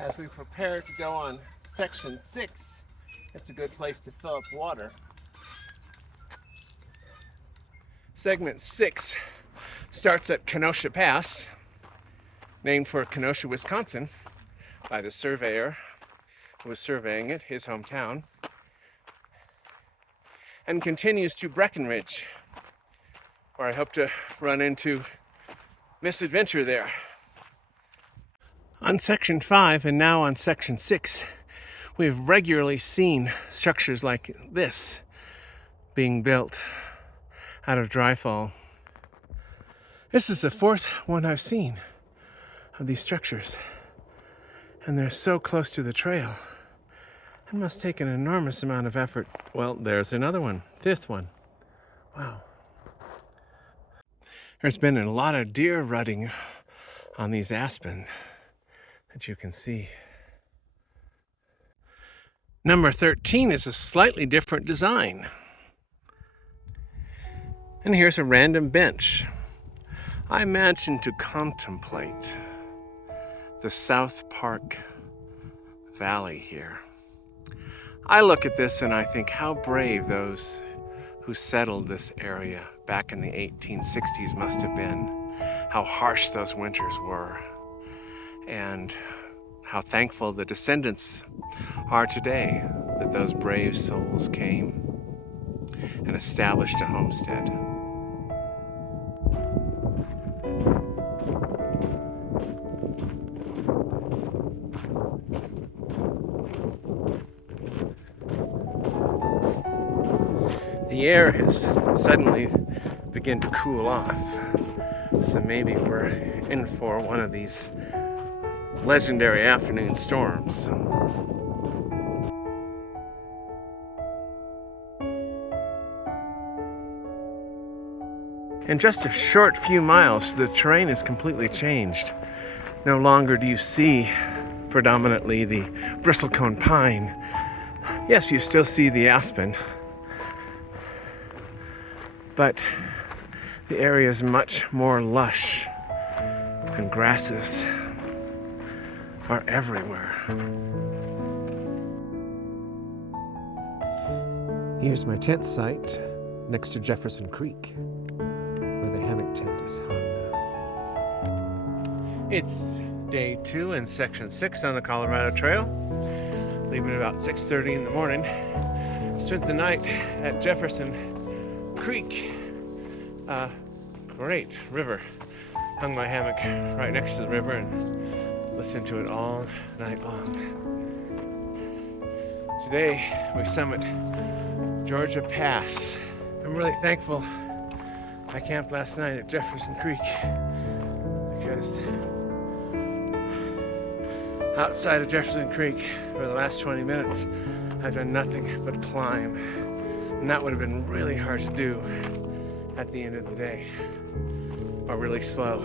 As we prepare to go on section 6, it's a good place to fill up water. Segment 6 starts at Kenosha Pass, named for Kenosha, Wisconsin, by the surveyor who was surveying it, his hometown, and continues to Breckenridge, where I hope to run into misadventure there. On section 5 and now on section 6, we've regularly seen structures like this being built out of dryfall. This is the 4th one I've seen of these structures, and they're so close to the trail. It must take an enormous amount of effort. Well, there's another one, 5th one. Wow. There's been a lot of deer rutting on these aspen that you can see. Number 13 is a slightly different design. And here's a random bench. I imagine to contemplate the South Park Valley here. I look at this and I think how brave those who settled this area back in the 1860s must have been. How harsh those winters were. And how thankful the descendants are today that those brave souls came and established a homestead. The air has suddenly begun to cool off, so maybe we're in for one of these legendary afternoon storms. In just a short few miles, the terrain is completely changed. No longer do you see predominantly the bristlecone pine. Yes, you still see the aspen, but the area is much more lush, and grasses are everywhere. Here's my tent site next to Jefferson Creek, where the hammock tent is hung. It's day 2 in section 6 on the Colorado Trail. Leaving about 6:30 in the morning. Spent the night at Jefferson Creek. Great river. Hung my hammock right next to the river and listened to it all night long. Today we summit Georgia Pass. I'm really thankful I camped last night at Jefferson Creek because outside of Jefferson Creek for the last 20 minutes I've done nothing but climb, and that would have been really hard to do at the end of the day, or really slow.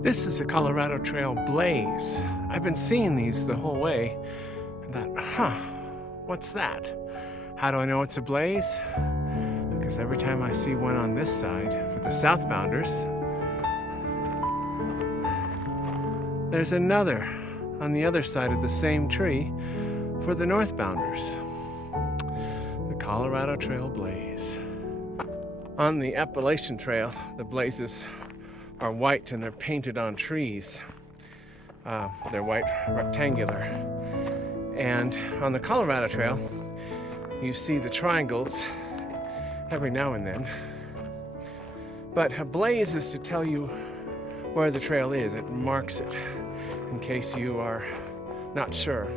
This is a Colorado Trail blaze. I've been seeing these the whole way and thought, what's that? How do I know it's a blaze? Because every time I see one on this side for the southbounders, there's another on the other side of the same tree for the northbounders. The Colorado Trail blaze. On the Appalachian Trail, the blazes are white and they're painted on trees. They're white rectangular. And on the Colorado Trail, you see the triangles every now and then. But a blaze is to tell you where the trail is. It marks it in case you are not sure.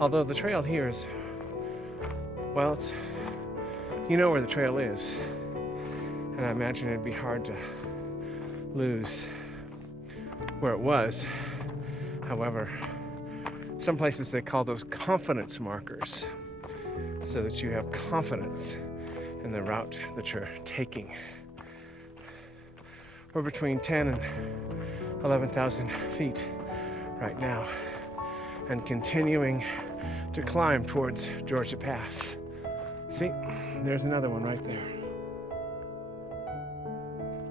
Although the trail here is, well, you know where the trail is. And I imagine it'd be hard to lose where it was. However, some places they call those confidence markers so that you have confidence in the route that you're taking. We're between 10 and 11,000 feet right now, and continuing to climb towards Georgia Pass. See, there's another one right there.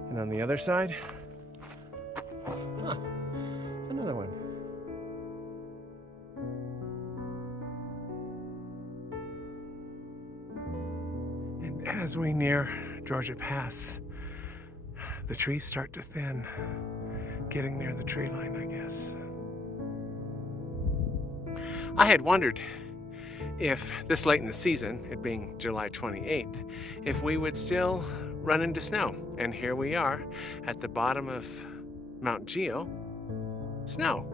And on the other side, another one. And as we near Georgia Pass, the trees start to thin, getting near the tree line, I guess. I had wondered if this late in the season, it being July 28th, if we would still run into snow. And here we are at the bottom of Mount Geo, snow.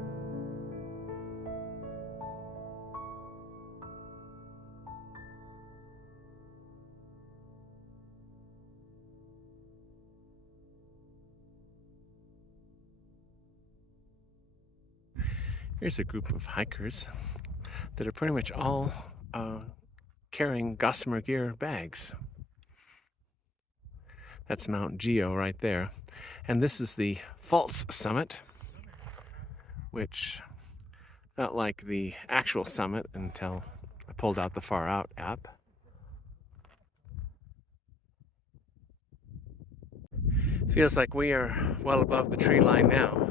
Here's a group of hikers that are pretty much all carrying gossamer gear bags. That's Mount Geo right there. And this is the false summit, which felt like the actual summit until I pulled out the Far Out app. Feels like we are well above the tree line now.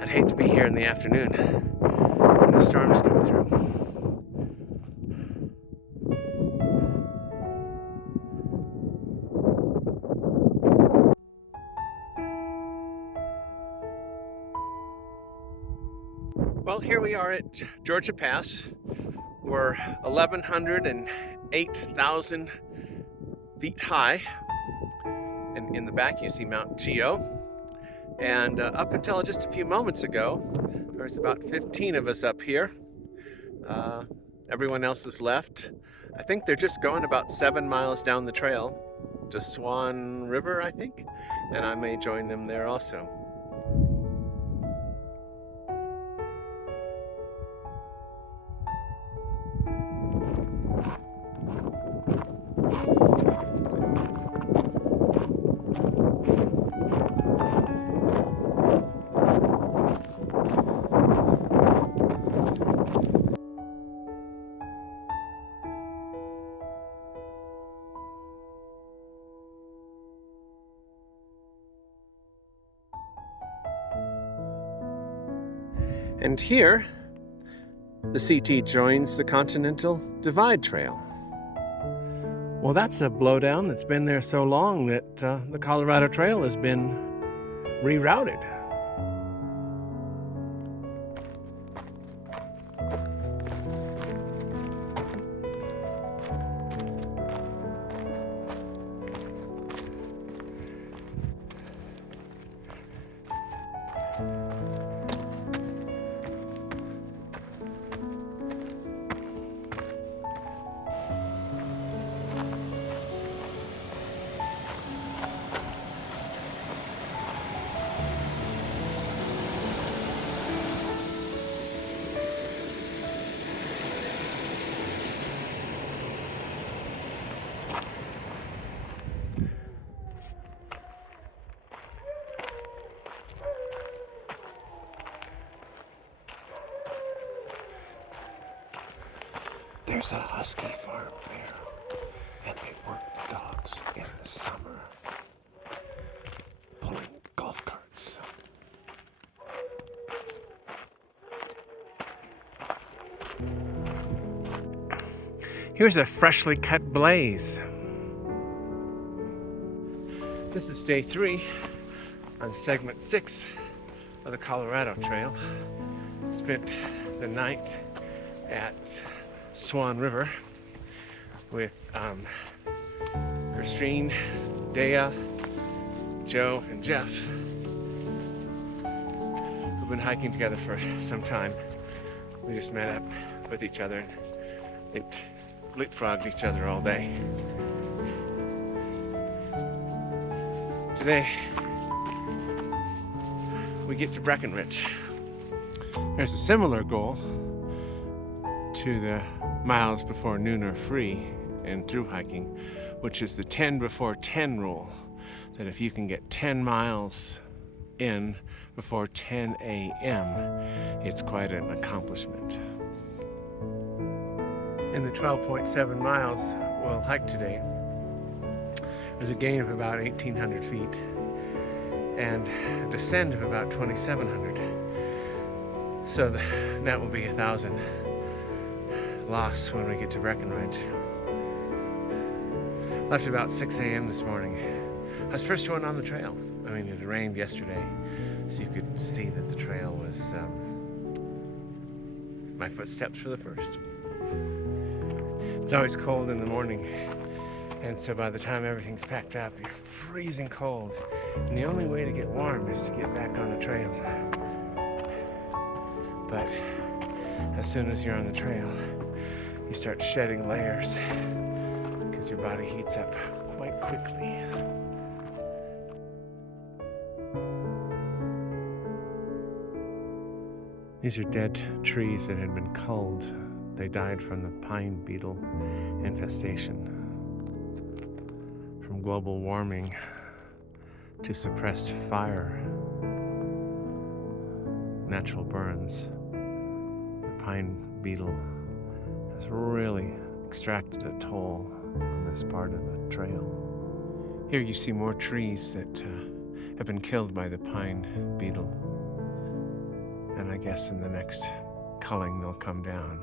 I'd hate to be here in the afternoon when the storms come through. Well, here we are at Georgia Pass. We're 1,108,000 feet high. And in the back you see Mount Geo. And up until just a few moments ago, there's about 15 of us up here. Everyone else has left. I think they're just going about 7 miles down the trail to Swan River, I think. And I may join them there also. And here, the CT joins the Continental Divide Trail. Well, that's a blowdown that's been there so long that the Colorado Trail has been rerouted. There's a husky farm there, and they work the dogs in the summer, pulling golf carts. Here's a freshly cut blaze. This is day 3 on segment 6 of the Colorado Trail. Spent the night at Swan River with Christine, Dea, Joe, and Jeff, who've been hiking together for some time. We just met up with each other and leapfrogged each other all day. Today, we get to Breckenridge. There's a similar goal to the miles before noon are free and through hiking, which is the 10 before 10 rule, that if you can get 10 miles in before 10 a.m., it's quite an accomplishment. In the 12.7 miles we'll hike today, there's a gain of about 1,800 feet and a descent of about 2,700. So that will be 1,000 loss when we get to Breckenridge. Left about 6 a.m. this morning. I was first one on the trail. I mean, it rained yesterday, so you could see that the trail was my footsteps were the first. It's always cold in the morning, and so by the time everything's packed up, you're freezing cold. And the only way to get warm is to get back on the trail. But as soon as you're on the trail, you start shedding layers because your body heats up quite quickly. These are dead trees that had been culled. They died from the pine beetle infestation, from global warming to suppressed fire, natural burns. The pine beetle has really extracted a toll on this part of the trail. Here you see more trees that have been killed by the pine beetle. And I guess in the next culling they'll come down.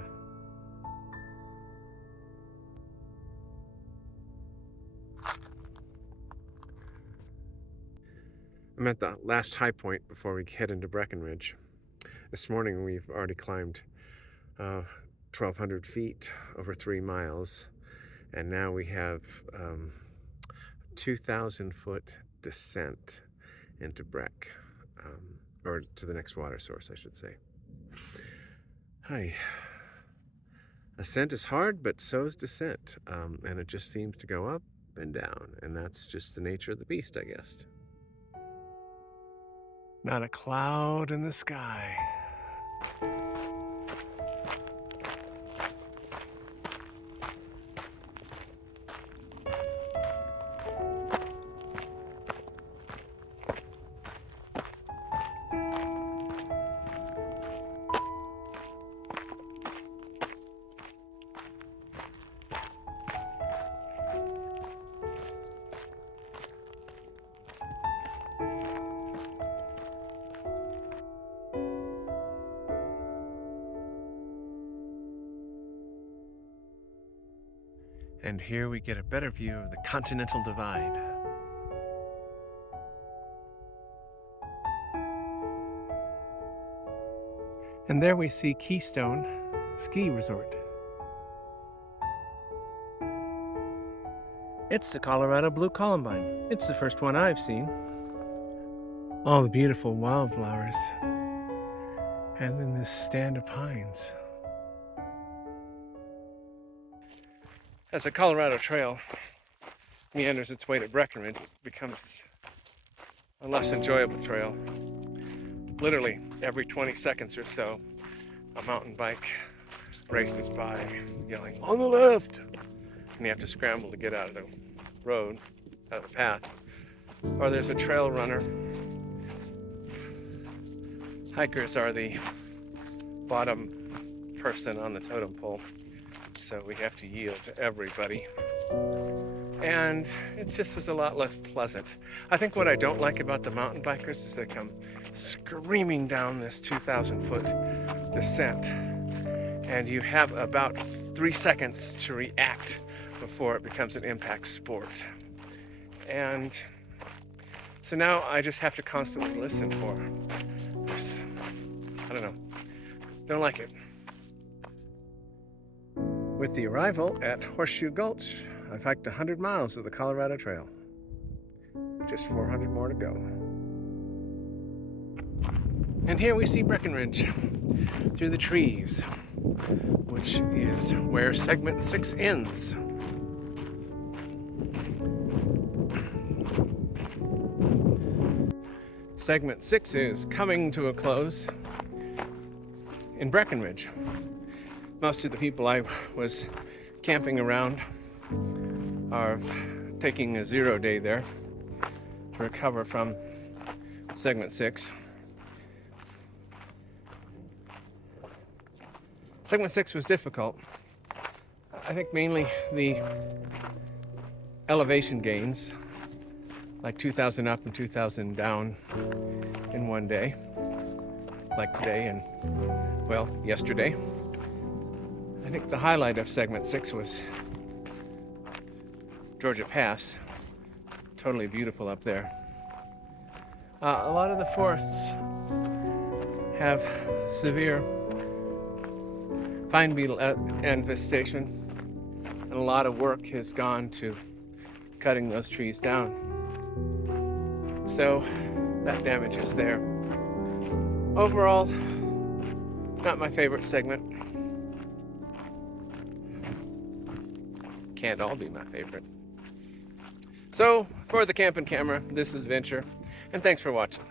I'm at the last high point before we head into Breckenridge. This morning we've already climbed 1,200 feet over 3 miles, and now we have 2,000 foot descent into Breck, or to the next water source, I should say. Hi. Ascent is hard, but so is descent, and it just seems to go up and down, and that's just the nature of the beast, I guess. Not a cloud in the sky. And here we get a better view of the Continental Divide. And there we see Keystone Ski Resort. It's the Colorado Blue Columbine. It's the first one I've seen. All the beautiful wildflowers. And then this stand of pines. As the Colorado Trail meanders its way to Breckenridge, it becomes a less enjoyable trail. Literally every 20 seconds or so, a mountain bike races by yelling, "On the left!" And you have to scramble to get out of the road, out of the path. Or there's a trail runner. Hikers are the bottom person on the totem pole, so we have to yield to everybody. And it just is a lot less pleasant. I think what I don't like about the mountain bikers is they come screaming down this 2,000 foot descent, and you have about 3 seconds to react before it becomes an impact sport. And so now I just have to constantly listen for this. I don't know. Don't like it. With the arrival at Horseshoe Gulch, I've hiked 100 miles of the Colorado Trail. Just 400 more to go. And here we see Breckenridge through the trees, which is where segment 6 ends. Segment 6 is coming to a close in Breckenridge. Most of the people I was camping around are taking a 0 day there to recover from segment 6. Segment 6 was difficult. I think mainly the elevation gains, like 2,000 up and 2,000 down in one day, like today and, well, yesterday. I think the highlight of segment 6 was Georgia Pass. Totally beautiful up there. A lot of the forests have severe pine beetle infestation, and a lot of work has gone to cutting those trees down. So that damage is there. Overall, not my favorite segment. Can't all be my favorite. So for the Camping Camera, this is Venture, and thanks for watching.